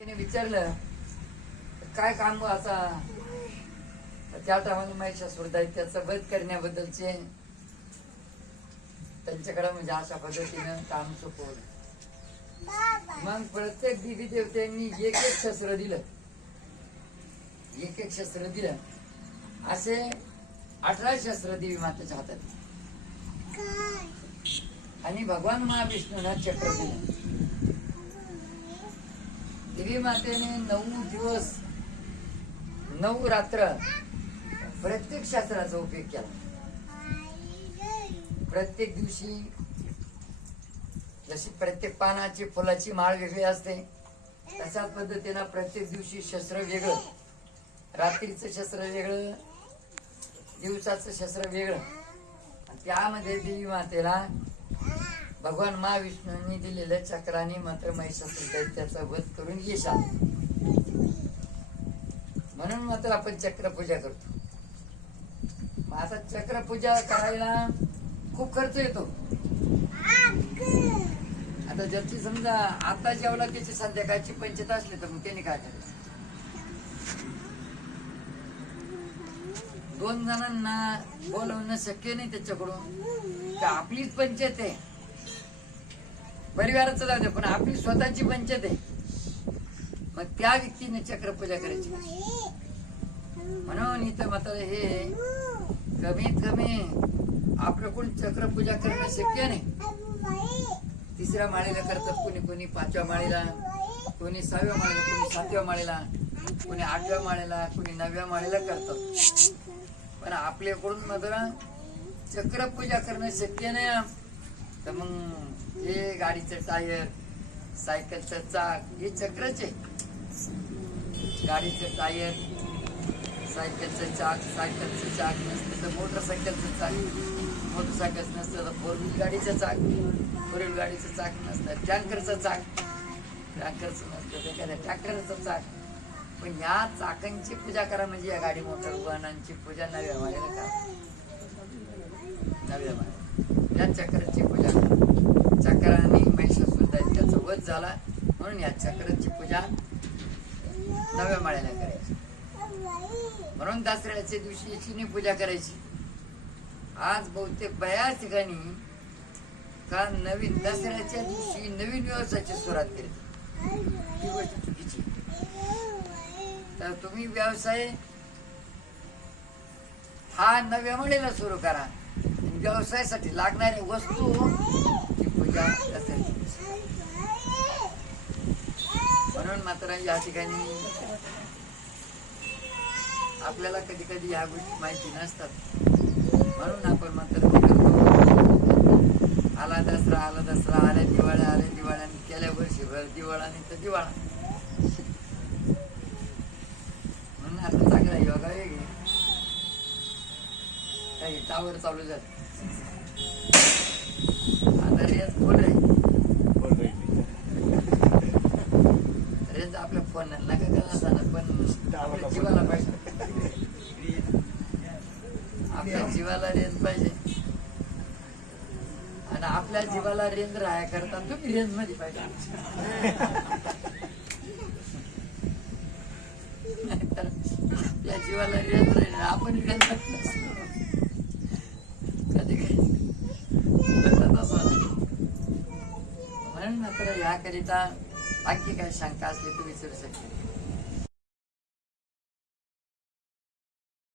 त्याने विचारलं काय काम असा तर त्या टायमाला महिषासुर दैत्याचा वध करण्याबद्दलचे त्यांच्याकडे म्हणजे अशा पद्धतीनं काम सोपवलं. मग प्रत्येक देवी देवत्यांनी एक एक शस्त्र दिलं. एक एक शस्त्र दिलं. असे अठरा शस्त्र देवी मातेच्या हातात. आणि भगवान महाविष्णूनं चक्र दिलं. देवी मातेने नऊ दिवस नऊ रात्र प्रत्येक शास्त्राचा उपयोग केला. प्रत्येक दिवशी जशी प्रत्येक पानाची फुलाची माळ वेगळी असते तशाच पद्धतीनं प्रत्येक दिवशी शस्त्र वेगळं रात्रीचं शस्त्र वेगळं दिवसाचं शस्त्र वेगळं. त्यामध्ये देवी मातेला भगवान महाविष्णूंनी दिलेल्या चक्राने मात्र महिषासुर त्याचा वध करून यश म्हणून मात्र आपण चक्रपूजा करतो. मग आता चक्रपूजा करायला खूप खर्च येतो. आता ज्याची समजा आता जेवला त्याची संध्याकाळची पंचता असली तर मग त्याने काय करायचं? दोन जणांना बोलवणं शक्य नाही त्याच्याकडून. तर आपलीच पंचायत आहे. परिवाराचं जाऊ दे पण आपली स्वतःची पंचायत आहे. मग त्या व्यक्तीने चक्रपूजा करायची. म्हणून इथं मात्र हे कमीत कमी आपल्याकडून चक्रपूजा करणं शक्य नाही. तिसऱ्या माळीला करतात कोणी कोणी पाचव्या माळीला कोणी सहाव्या माळेला कोणी सातव्या माळेला कोणी आठव्या माळेला कोणी नवव्या माळेला करतात. पण आपल्याकडून मात्र चक्रपूजा करणं शक्य नाही. तर मग हे गाडीचं टायर सायकलचं चाक हे चक्रच आहे. गाडीचं टायर सायकलचं चाक सायकलचं चाक नसतं तर मोटरसायकलचं चाक. मोटरसायकल नसतं तर फोर व्हील गाडीचं चाक. फोर व्हील गाडीचं चाक नसतं टँकरचं चाक. टँकरचं नसतं एखाद्या ट्रॅक्टरचं चाक. पण या चाकांची पूजा करा म्हणजे या गाडी मोटर वाहनांची पूजा नव्या माळेला का नव्या माळे या चक्राची पूजा. चक्राने महिषासुर त्याचा वध झाला. म्हणून या चक्राची पूजा नव्या माळ्याला करायची. म्हणून दसऱ्याच्या दिवशी याची पूजा करायची. आज बहुतेक बऱ्याच ठिकाणी का नवीन दसऱ्याच्या दिवशी नवीन व्यवसायाची सुरुवात करते. ही गोष्ट चुकीची तर तुम्ही व्यवसाय हा नव्या माळेला सुरू करा. व्यवसायासाठी लागणारी वस्तू ही पूजा दसऱ्याच्या म्हणून मात्र या ठिकाणी आपल्याला कधी कधी या गोष्टी माहिती नसतात. म्हणून आपण मात्र ते करतो. आला दसरा आला दसरा आल्या दिवाळ्या आल्या दिवाळ्याने केल्या वर्षभर दिवाळाने तर दिवाळा म्हणून आता चांगला योगा वेगळी काही टावर चालू झालं. आता रेंज फुल आहे रेंज आपल्या फोन नका करा झालं पण जीवाला पाहिजे. आपल्या जीवाला रेंज पाहिजे. आणि आपल्या जीवाला रेंज राहाय करता तुम्ही रेंजमध्ये पाहिजे. आपल्या जीवाला रेंज राहील आपण रेंज कधी काही म्हणून मात्र याकरिता बाकी काही शंका असली तर विचारू शकते.